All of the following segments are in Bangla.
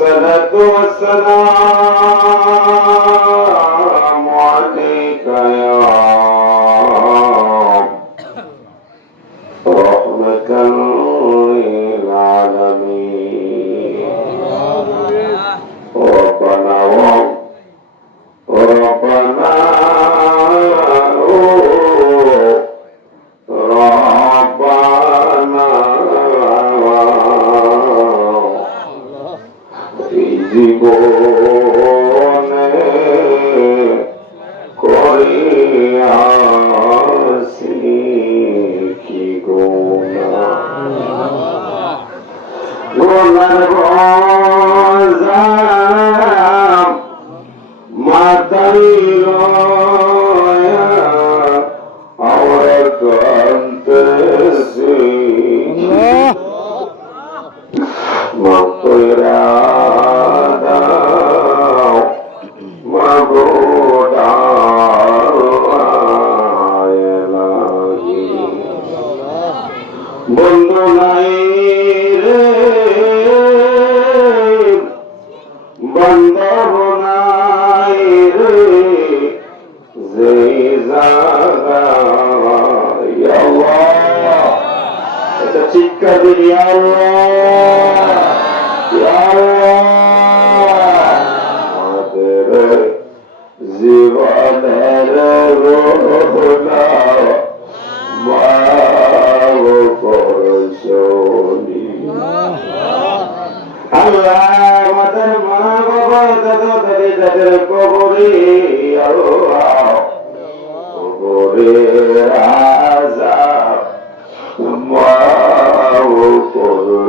والصلاة والسلام চিৎকার আল্লাহ। আমাদের জীবনের রোহনা আল্লাহ আমাদের মা বাবা দাদা দাদি তাদের কবরে, আল্লাহ। কবরে রাজা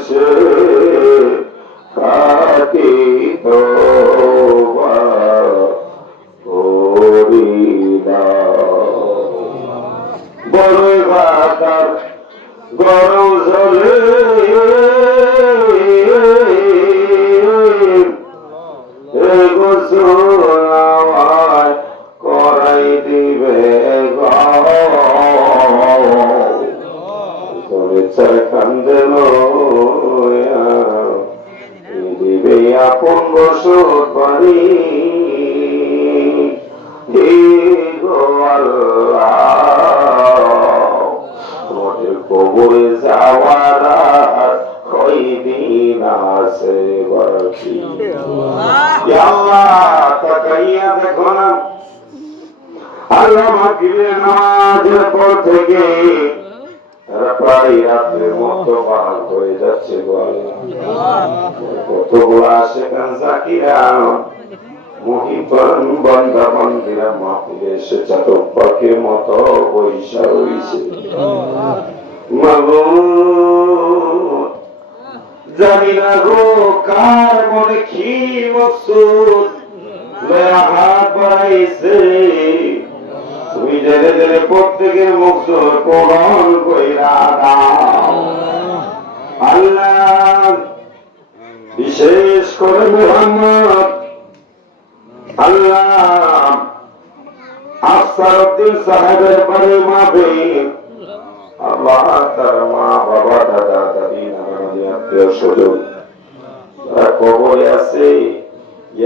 生。আপন বসত বাড়ি তোমাদের কবরে যাওয়ার কয়দিন আছে বাকি আল্লাহ তাকাইয়া দেখো না। আল্লাহ মাগরিবের নামাজের পর থেকে তারা প্রায় রাত্রের মতো হয়ে যাচ্ছে। কতগুলো আসে জাকিরা পাখির মতো বৈশা মাগো, জানি না গো কার মনে কি মকসুদ হাত বাড়াইছে জেলে প্রত্যেকের মকসুদ পূরণ কইরা আল্লাহ, বিশেষ করে মোহাম্মদ। আল্লাহ আফসারুদ্দিন সাহেবের বাড়ি মাবে আল্লাহ তার মা, বাবা, দাদা, দাদি আত্মীয় স্বজন। কবরে আছে,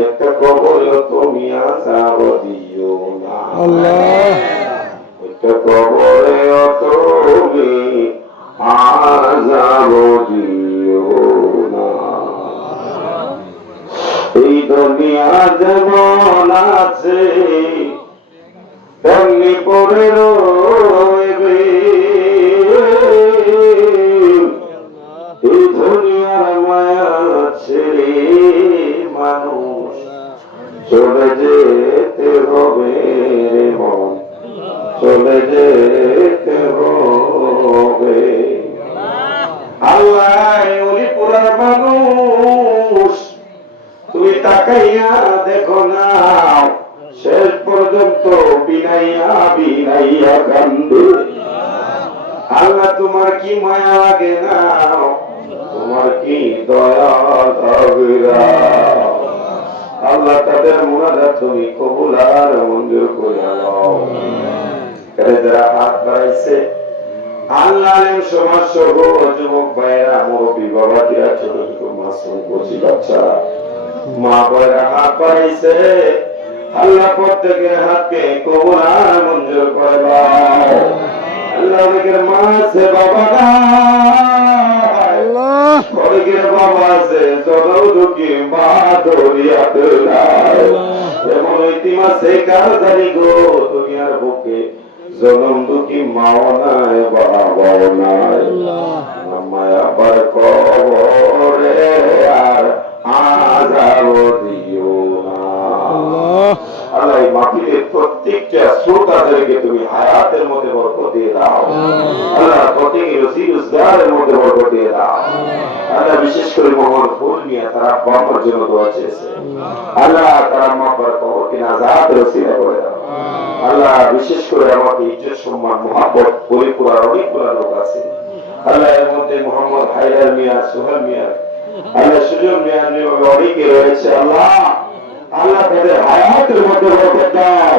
একটা কবরে তুমি আসাব দিও না। আল্লাহ। কবরে আল্লাহ অলিপুরার মানুষ। তুমি তাকাইয়া দেখো না শেষ পর্যন্ত বিনাইয়া বিনাইয়া কান্দে। আল্লাহ তোমার কি মায়া লাগে না? তোমার কি দয়া আল্লাহ তাদের মোনাজা তুমি কবুল আর মঞ্জুর করে যারা হাত বাড়াইছে আল্লাহ সমাজ সহ যুবক ভাইয়েরা মুরব্বী বাবা দিয়া ছোট ছোট মাসুম কচি বাচ্চারা। মা বয়রা হাত বাড়াইছে আল্লাহ প্রত্যেকের হাতকে কবুল আর মঞ্জুর করে আল্লাহ অনেকের মা আছে বাবা অনেকের বাবা আছে চলো দুঃখী মা এমন ইতিম আছে কার জানি গো দুনিয়ার বুকে জনম দুঃখী মাও নাই বাবাও নাই। আমায় আবার কবরে আর আজাব দিও না। আল্লাহ। মাটিতে প্রত্যেকটা শ্রোতাদেরকে তুমি হায়াতের মধ্যে বরকত দিয়ে দাও। আল্লাহ। প্রত্যেকে রুচি রোজগারের মধ্যে বরকত দিয়ে দাও। আল্লাহ। বিশেষ করে মোহাম্মদ ফুল নিয়ে তারা বাবার জন্য দোয়া চেয়েছে। আল্লাহ। তারা মাপার কবরকে নাজাদ করে দাও। বিশেষ করে আমাকে ইজ্জত সম্মান মোহাম্মত পরিপুরার অনেকগুলো লোক আছে। আল্লাহ এর মধ্যে মোহাম্মদ হাইদার মিয়া, সোহেল মিয়া, আল্লাহ সুজন মিয়া অনেকে রয়েছে, আল্লাহ আল্লাহ তাদের হায়াতের মধ্যে বরকত দাও।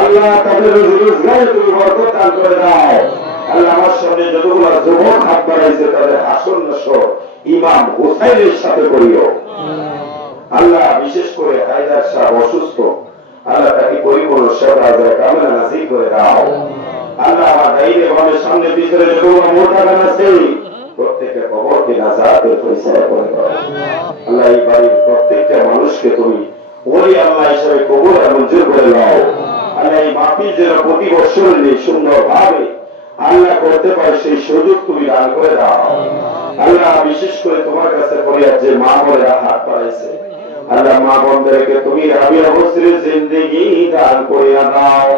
আল্লাহ তাদের রোজগারে তুমি বরকত দান করে দাও। আল্লাহ আমার সামনে যুবক হাত বাড়াইছে, তাদের আসন্ন ইমাম সাথে করিও। আল্লাহ বিশেষ করে হায়দার সাহেব অসুস্থ। আল্লাহ তাকে পরিপূর্ণ সেবা কামনা নাসিব করে দাও। আল্লাহ। আমার দায়িত্বে আমাদের সামনে পিছনে যতগুলো মোটা গান আছে প্রত্যেকটা কবরকে নাজাতের পরিচয় করে দাও। আল্লাহ। এই বাড়ির প্রত্যেকটা মানুষকে তুমি ওই আল্লাহ হিসেবে কবুল মঞ্জুর করে নাও আল্লাহ। এই মাহফিল যেন প্রতি বছর সুন্দর ভাবে আল্লাহ করতে পারে সেই সুযোগ তুমি দান করে দাও। আল্লাহ। বিশেষ করে তোমার কাছে ফরিয়াদ যে মা বোনেরা হাত বাড়াইছে আল্লাহ মা বোনদেরকে তুমি রাবি অবস্থায় জিন্দেগি দান করিয়া দাও।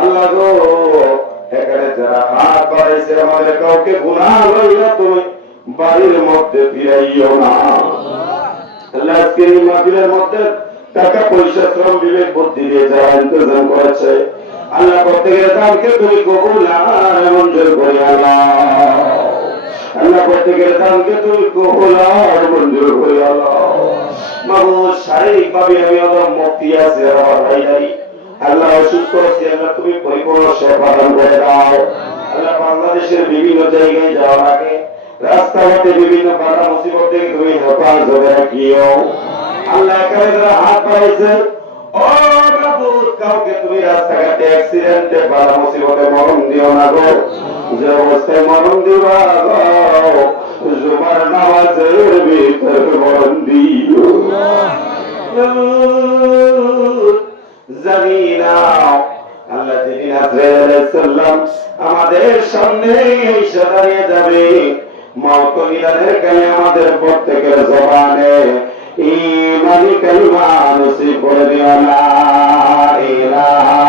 আল্লাহ গো, এখানে যারা হাত বাড়াইছে, আমাদের কাউকে গুনাহ লইয়া তুমি বাড়ির মধ্যে ফিরাইও না। আল্লাহ এই মাহফিলের মধ্যে টাকা পয়সা, শ্রম, বিবেক, বুদ্ধি দিয়ে যারা ইন্তজাম করেছে, আল্লাহ প্রত্যেকের দানকে তুমি কবুল আর মঞ্জুর করে আল্লাহ আল্লাহ আল্লাহ বাংলাদেশের বিভিন্ন জায়গায় যাওয়ার আগে রাস্তাঘাটে বিভিন্ন বাধা মুসিবত তুমি হেফাজতে রাখিও আল্লাহ হাত ও কাউকে তুমি রাস্তাঘাটে মরণ দিও না গো যে অবস্থায় মরণ দিবা গো জুমার নামাজের ভিতর বন্দি আমাদের মত ইলানের কালে আমাদের প্রত্যেকের জবানে ইমানি কালিমা করে দিও না ইলাহা